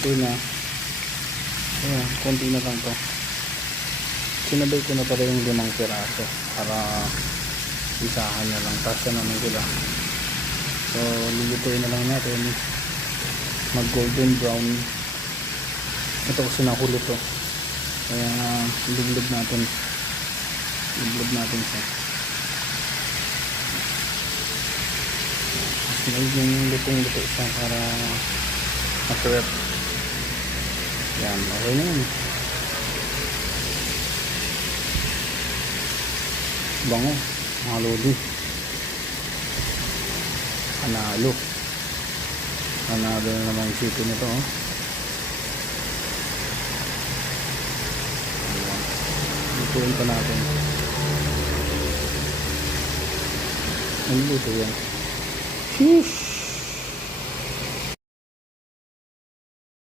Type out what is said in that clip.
luto na. Ayan, konti na lang to. Sinabay ko na pala yung 5 piraso para isahan na lang, tasya naman sila. So lulutuin na lang natin, mag golden brown. Ito kasi nahulot to, kaya ilublob natin siya. Mas magiging lutong-luto siya para masarap. Yan, okay na yun. Bango mga lodi. Panalo na naman yung chicken nito, oh. Lutuin pa natin. Ang luto yan. Sheesh.